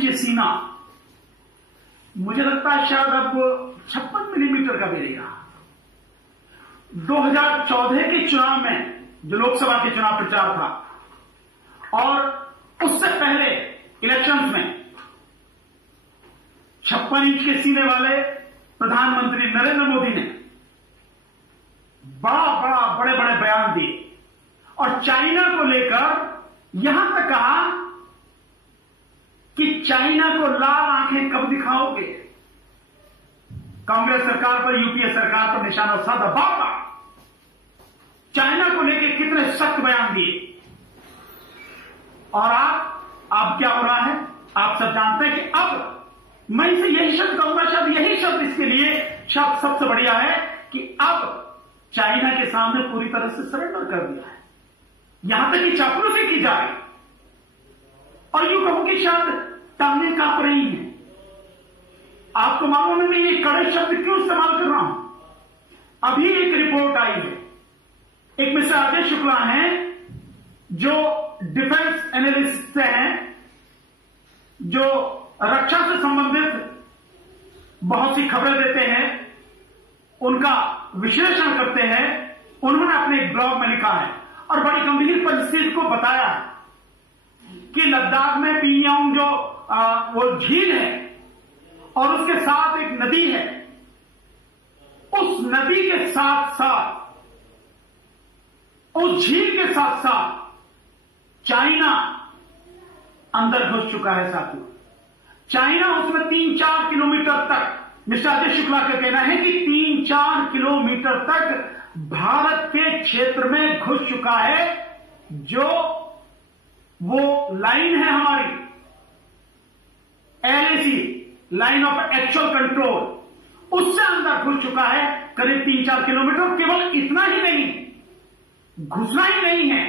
Inch सीना, मुझे लगता है शायद अब 56 मिलीमीटर का भी रहेगा। 2014 के चुनाव में जो लोकसभा के चुनाव प्रचार था और उससे पहले इलेक्शंस में 56 इंच के सीने वाले प्रधानमंत्री नरेंद्र मोदी ने बड़े बड़े बयान दिए और चाइना को लेकर यहां तक कहा कि चाइना को लाल आंखें कब दिखाओगे। कांग्रेस सरकार पर, यूपीए सरकार पर निशाना साधा। बाबा चाइना को लेकर कितने सख्त बयान दिए। और आप क्या हो रहा है, आप सब जानते हैं कि अब मैं इसे यही शब्द कहूंगा, शायद यही शब्द इसके लिए शब्द सबसे बढ़िया है कि अब चाइना के सामने पूरी तरह से सरेंडर कर दिया है, यहां तक कि चापलूसी की जाए और यूं कहूं कि शायद टांगें कांप रही हैं। आपको मालूम है मैं ये कड़े शब्द क्यों इस्तेमाल कर रहा हूं। अभी एक रिपोर्ट आई है, एक मिस्टर अजय शुक्ला हैं जो डिफेंस एनालिस्ट से हैं, जो रक्षा से संबंधित बहुत सी खबरें देते हैं, उनका विश्लेषण करते हैं। उन्होंने अपने एक ब्लॉग में लिखा है और बड़ी गंभीर परिस्थिति को बताया कि लद्दाख में पिंगयांग जो वो झील है और उसके साथ एक नदी है, उस नदी के साथ साथ, उस झील के साथ साथ चाइना अंदर घुस चुका है साथियों। चाइना उसमें 3-4 किलोमीटर तक, मिस्टर अजय शुक्ला का कहना है कि 3-4 किलोमीटर तक भारत के क्षेत्र में घुस चुका है। जो वो लाइन है हमारी LAC, line of actual control, उससे अंदर घुस चुका है करीब 3-4 किलोमीटर। केवल इतना ही नहीं, घुसना ही नहीं है,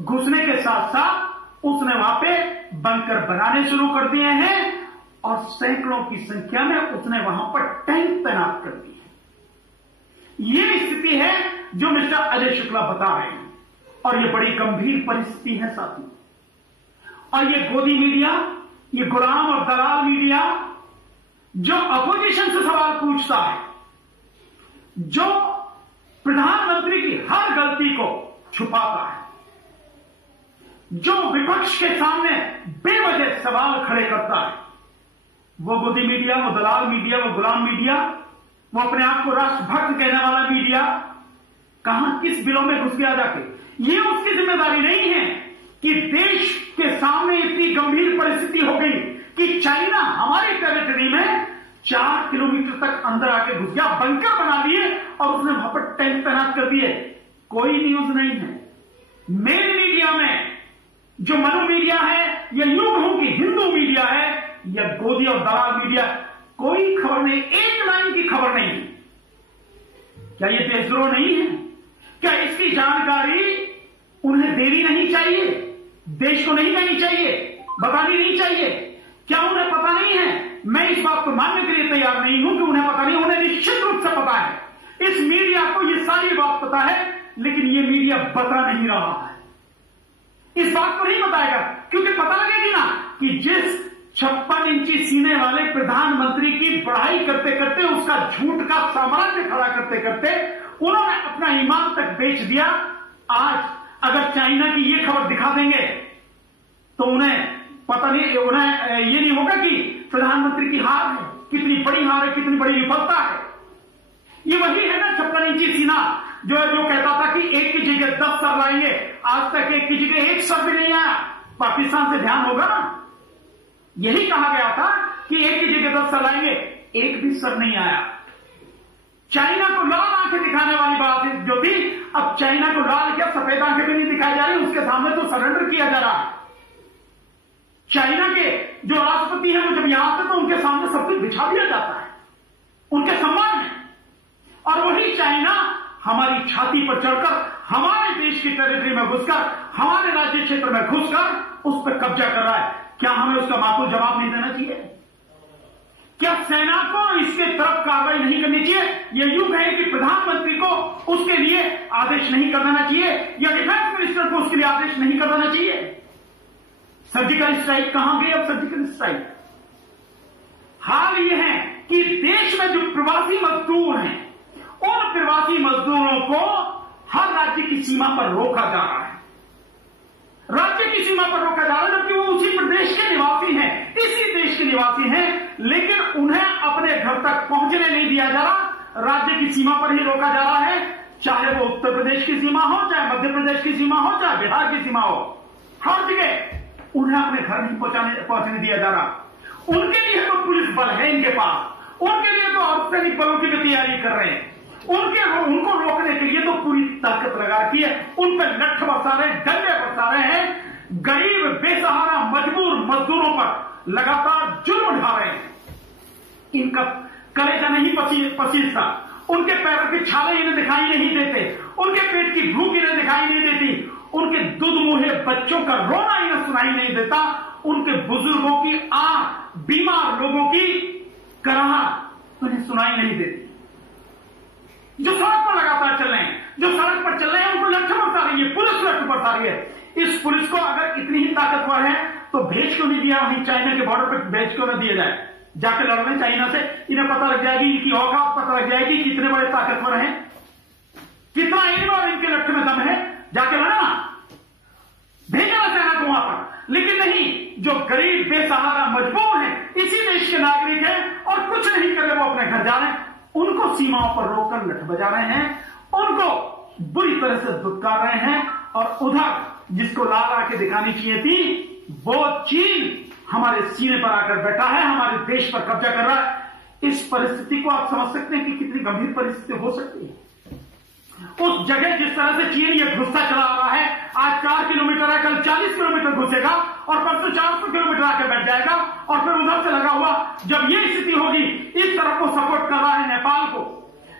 घुसने के साथ साथ उसने वहां पे बंकर बनाने शुरू कर दिए हैं और सैकड़ों की संख्या में उसने वहां पर टैंक तैनात कर दिए हैं। यह स्थिति है जो मिस्टर अजय शुक्ला बता रहे हैं और यह बड़ी गंभीर परिस्थिति है साथियों। और ये गोदी मीडिया, ये गुलाम और दलाल मीडिया जो अपोजिशन से सवाल पूछता है, जो प्रधानमंत्री की हर गलती को छुपाता है, जो विपक्ष के सामने बेवजह सवाल खड़े करता है, वो गोदी मीडिया, वो दलाल मीडिया, वो गुलाम मीडिया, वो अपने आप को राष्ट्रभक्त कहने वाला मीडिया कहां किस बिलों में घुस गया जाके। ये उसकी जिम्मेदारी नहीं है कि देश के सामने इतनी गंभीर परिस्थिति हो गई कि चाइना हमारी टेरिटरी में 4 किलोमीटर तक अंदर आके घुस गया, बंकर बना लिए और उसने वहां पर टैंक तैनात कर दिए। कोई न्यूज नहीं है मेन मीडिया में, जो मनु मीडिया है या यूं कहूं कि हिंदू मीडिया है या गोदी और दलाल मीडिया, कोई खबर नहीं, एक लाइन की खबर नहीं। क्या यह देशद्रोह नहीं है? क्या इसकी जानकारी उन्हें देनी नहीं चाहिए? देश को नहीं देनी चाहिए, बतानी नहीं चाहिए? क्या उन्हें पता नहीं है? मैं इस बात को मानने के लिए तैयार नहीं हूं कि उन्हें पता नहीं, उन्हें निश्चित रूप से पता है। इस मीडिया को यह सारी बात पता है, लेकिन यह मीडिया बता नहीं रहा है। इस बात को नहीं बताएगा क्योंकि पता लगेगी ना कि जिस 56 इंची सीने वाले प्रधानमंत्री की बढ़ाई करते करते, उसका झूठ का साम्राज्य खड़ा करते करते उन्होंने अपना ईमान तक बेच दिया। आज अगर चाइना की ये खबर दिखा देंगे तो उन्हें पता नहीं, उन्हें ये नहीं होगा कि प्रधानमंत्री की हार है, कितनी बड़ी हार है, कितनी बड़ी विफलता है। ये वही है ना 56 इंची सीना जो कहता था कि एक की जगह 10 सर लाएंगे, आज तक एक की जगह 1 सर भी नहीं आया। पाकिस्तान से ध्यान होगा ना, यही कहा गया था कि एक की जगह 10 सर लाएंगे, एक भी सर नहीं आया। चाइना को लाल आंखें दिखाने वाली बात जो थी, अब चाइना को लाल क्या सफेद आंखें भी नहीं दिखाई जा रही, उसके सामने तो सरेंडर किया जा रहा है। चाइना के जो राष्ट्रपति हैं वो जब यहां आते तो उनके सामने सब कुछ बिछा दिया जाता है उनके सम्मान में, और वही चाइना हमारी छाती पर चढ़कर, हमारे देश की टेरिटरी में घुसकर, हमारे राज्य क्षेत्र में घुसकर उस पर कब्जा कर रहा है। क्या हमें उसका माकूल जवाब नहीं देना चाहिए? क्या सेना को इसके तरफ कार्रवाई नहीं करनी चाहिए? यह यूं कहें कि प्रधानमंत्री को उसके लिए आदेश नहीं कर देना चाहिए या डिफेंस मिनिस्टर को उसके लिए आदेश नहीं कर देना चाहिए? सर्जिकल स्ट्राइक कहां गई? अब सर्जिकल स्ट्राइक हाल यह है कि देश में जो प्रवासी मजदूर हैं, उन प्रवासी मजदूरों को हर राज्य की सीमा पर रोका जा रहा है। राज्य की सीमा पर रोका जा रहा है, जबकि वो उसी प्रदेश के निवासी हैं, इसी देश के निवासी हैं, लेकिन उन्हें अपने घर तक पहुंचने नहीं दिया जा रहा। राज्य की सीमा पर ही रोका जा रहा है, चाहे वो उत्तर प्रदेश की सीमा हो, चाहे मध्य प्रदेश की सीमा हो, चाहे बिहार की सीमा हो, हर जगह उन्हें अपने घर नहीं पहुंचने दिया जा रहा। उनके लिए तो पुलिस बल है इनके पास, उनके लिए तो अर्धसैनिक बलों की भी तैयारी कर रहे हैं, उनको रोकने के लिए तो पूरी ताकत लगा रखी है, उन पर लठ बरसा रहे, डंडे बरसा रहे हैं, गरीब बेसहारा मजबूर मजदूरों पर लगातार जुल्म उठा रहे हैं। इनका कलेजा नहीं पसीजता, उनके पैरों की छाले इन्हें दिखाई नहीं देते, उनके पेट की भूख इन्हें दिखाई नहीं देती, उनके दूध मुहे बच्चों का रोना इन्हें सुनाई नहीं देता, उनके बुजुर्गों की आंख, बीमार लोगों की कराहट उन्हें सुनाई नहीं देती। जो सड़क पर लगातार चल रहे हैं, जो सड़क पर चल रहे हैं, उनको लठ बरसा रही है, पुलिस लठ बरसा रही है। इस पुलिस को अगर इतनी ही ताकतवर है तो भेज क्यों नहीं दिया वहीं चाइना के बॉर्डर पर, भेज क्यों न दिया जाए, जाके लड़ रहे चाइना से, इन्हें पता लग जाएगी, इनकी औकात पता लग जाएगी, कितने बड़े ताकतवर हैं, कितना इन और इनके लठ में दम है, जाके लड़ना, भेजना सेना को वहां पर। लेकिन नहीं, जो गरीब बेसहारा मजबूर हैं, इसी देश के नागरिक हैं और कुछ नहीं कर रहे, वो अपने घर जा रहे हैं, उनको सीमाओं पर रोककर लठ बजा रहे हैं, उनको बुरी तरह से दुत्कार रहे हैं। और उधर जिसको ला ला के दिखानी चाहिए थी, वो चीन हमारे सीने पर आकर बैठा है, हमारे देश पर कब्जा कर रहा है। इस परिस्थिति को आप समझ सकते हैं कि कितनी गंभीर परिस्थिति हो सकती है। उस जगह जिस तरह से चीन ये घुसता चला आ रहा है, आज 4 किलोमीटर है, कल 40 किलोमीटर घुसेगा और परसों 400 किलोमीटर आकर बैठ जाएगा, और फिर उधर से लगा हुआ जब ये स्थिति होगी, इस तरफ को सपोर्ट कर रहा है नेपाल को।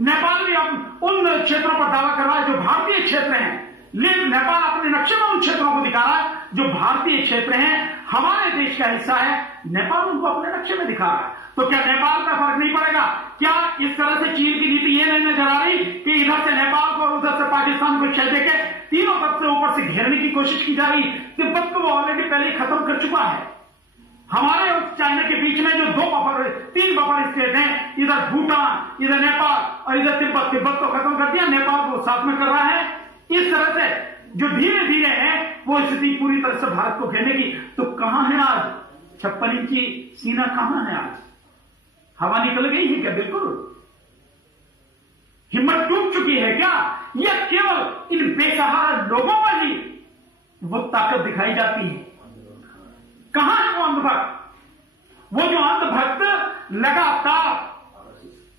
नेपाल भी अब उन क्षेत्रों पर दावा कर रहा है जो भारतीय क्षेत्र हैं, लेकिन नेपाल अपने नक्शे में उन क्षेत्रों को दिखा रहा है जो भारतीय क्षेत्र हैं, हमारे देश का हिस्सा है, नेपाल उनको अपने नक्शे में दिखा रहा है। तो क्या नेपाल का फर्क नहीं पड़ेगा? क्या इस तरह से चीन की नीति ये नहीं नजर आ रही कि इधर से नेपाल को और उधर से पाकिस्तान को छह देके तीनों तरफ से ऊपर से घेरने की कोशिश की जा रही? तिब्बत को वो ऑलरेडी पहले ही खत्म कर चुका है। हमारे और चाइना के बीच में जो 3 बफर स्टेट हैं, इधर भूटान, इधर नेपाल और इधर तिब्बत को खत्म कर दिया, नेपाल को साथ में कर रहा है। इस तरह से जो धीरे धीरे है वो स्थिति पूरी तरह से भारत को घेरने की। तो कहां है आज 56 इंची सीना, कहां है आज? हवा निकल गई है क्या? बिल्कुल हिम्मत टूट चुकी है क्या? यह केवल इन बेसहारा लोगों पर ही वो ताकत दिखाई जाती है। कहां है वो अंधभक्त? वो जो अंधभक्त लगातार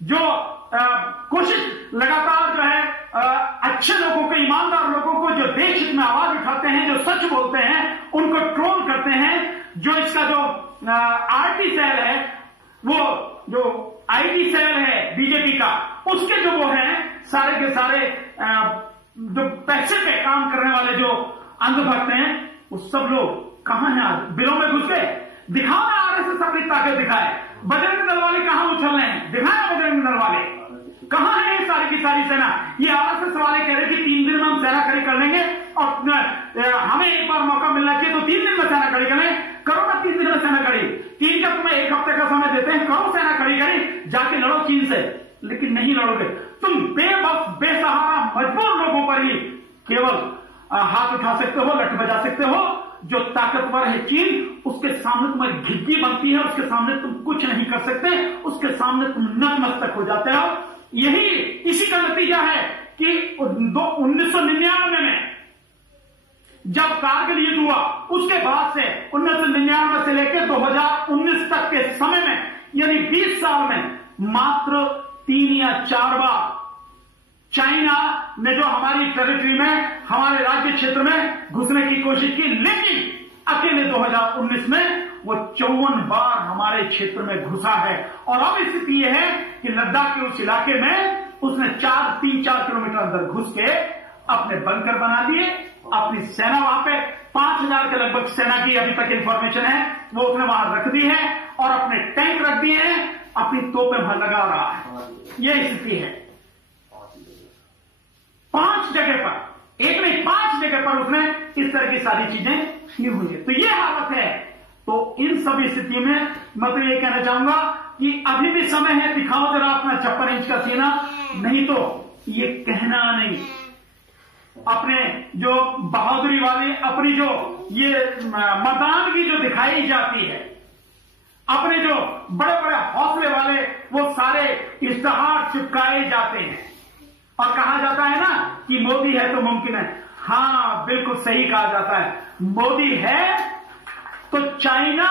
जो कोशिश लगातार जो है अच्छे लोगों को, ईमानदार लोगों को, जो देश हित में आवाज उठाते हैं, जो सच बोलते हैं, उनको ट्रोल करते हैं। जो इसका जो आरटी सेल है, वो जो आईटी सेल है बीजेपी का, उसके जो वो हैं सारे के सारे जो पैसे पे काम करने वाले जो अंधभक्त हैं, वो सब लोग कहां हैं आज? बिलों में घुस गए। दिखाओ ना आरएसएस अपनी ताकत दिखाए। बजरंग दल वाले कहां उछल रहे हैं? दिखाए बजरंग दल वाले कहां है? ये सारी की सारी सेना, ये आरएसएस वाले कह रहे कि 3 दिन में हम सेना खड़ी कर लेंगे और हमें एक बार मौका मिलना चाहिए तो 3 दिन में सेना खड़ी करें। करो ना 3 दिन में सेना खड़ी, 3 का तुम्हें 1 हफ्ते का समय देते हैं, करो सेना खड़ी करें, जाके लड़ो चीन से। लेकिन नहीं लड़ोगे तुम, बेबस बेसहारा मजबूर लोगों पर ही केवल हाथ उठा सकते हो, लठ बजा सकते हो। जो ताकतवर है चीन, उसके सामने तुम्हारी घिग्गी बनती है, उसके सामने तुम कुछ नहीं कर सकते, उसके सामने तुम नतमस्तक हो जाते हो। यही इसी का नतीजा है कि 1999 में जब कारगिल युद्ध हुआ, उसके बाद से 1999 से लेकर 2019 तक के समय में, यानी 20 साल में मात्र 3 या 4 बार चाइना ने जो हमारी टेरिटरी में, हमारे राज्य क्षेत्र में घुसने की कोशिश की, लेकिन अकेले 2019 में वो 54 बार हमारे क्षेत्र में घुसा है। और अब स्थिति यह है कि लद्दाख के उस इलाके में उसने 3-4 किलोमीटर अंदर घुस के अपने बंकर बना दिए, अपनी सेना वहां पे 5000 के लगभग सेना की अभी तक इंफॉर्मेशन है, वो उसने वहां रख दी है और अपने टैंक रख दिए हैं, अपनी तोपें वहां लगा रहा है। यह स्थिति है। 5 जगह पर, एक नहीं 5 जगह पर उसने इस तरह की सारी चीजें की हुई है। तो यह हालत है। तो इन सब स्थितियों में मैं तो ये कहना चाहूंगा कि अभी भी समय है, दिखाओ जरा अपना 56 इंच का सीना, नहीं तो ये कहना नहीं। अपने जो बहादुरी वाले, अपनी जो ये मर्दानगी जो दिखाई जाती है, अपने जो बड़े बड़े हौसले वाले, वो सारे इश्तहार चिपकाए जाते हैं और कहा जाता है ना कि मोदी है तो मुमकिन है। हां, बिल्कुल सही कहा जाता है, मोदी है तो चाइना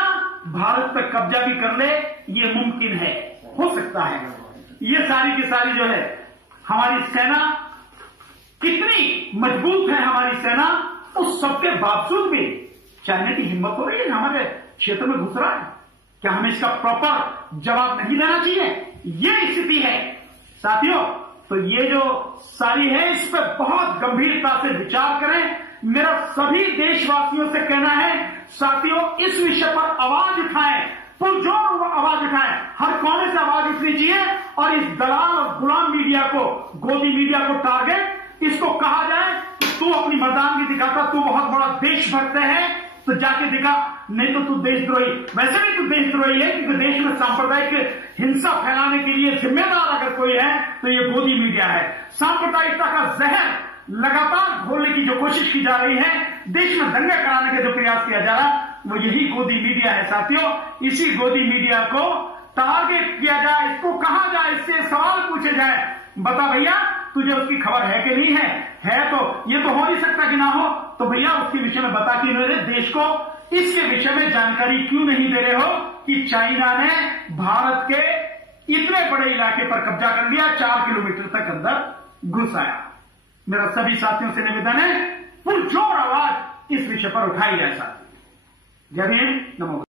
भारत पर कब्जा भी कर ले, ये मुमकिन है, हो सकता है। ये सारी की सारी जो है हमारी सेना कितनी मजबूत है, हमारी सेना, उस सबके बावजूद भी चाइना की हिम्मत हो रही है हमारे क्षेत्र में घुस रहा है। क्या हमें इसका प्रॉपर जवाब नहीं देना चाहिए? ये स्थिति है साथियों। तो ये जो सारी है, इस पर बहुत गंभीरता से विचार करें। मेरा सभी देशवासियों से कहना है साथियों, इस विषय पर आवाज उठाएं, पुरजोर आवाज उठाएं, हर कोने से आवाज उठनी चाहिए और इस दलाल और गुलाम मीडिया को, गोदी मीडिया को टारगेट, इसको कहा जाए कि तू अपनी मर्दानगी दिखाता, तू बहुत बड़ा देशभक्त है तो जाके दिखा, नहीं तो तू देशद्रोही। वैसे भी तू देशद्रोही है क्योंकि देश में सांप्रदायिक हिंसा फैलाने के लिए जिम्मेदार अगर कोई है तो ये गोदी मीडिया है। सांप्रदायिकता का जहर लगातार घोलने की जो कोशिश की जा रही है, देश में दंगे कराने का जो प्रयास किया जा रहा है, वो यही गोदी मीडिया है साथियों। इसी गोदी मीडिया को टारगेट किया जाए, इसको कहा जाए, इससे सवाल पूछे जाए, बता भैया तुझे उसकी खबर है कि नहीं है तो ये तो हो नहीं सकता कि ना हो, तो भैया उसके विषय में बता कि मेरे देश को इसके विषय में जानकारी क्यों नहीं दे रहे हो कि चाइना ने भारत के इतने बड़े इलाके पर कब्जा कर लिया, 4 किलोमीटर तक अंदर घुस आया। मेरा सभी साथियों से निवेदन है, पुरजोर आवाज इस विषय पर उठाई जाए साथियों। जय हिंद, नमो।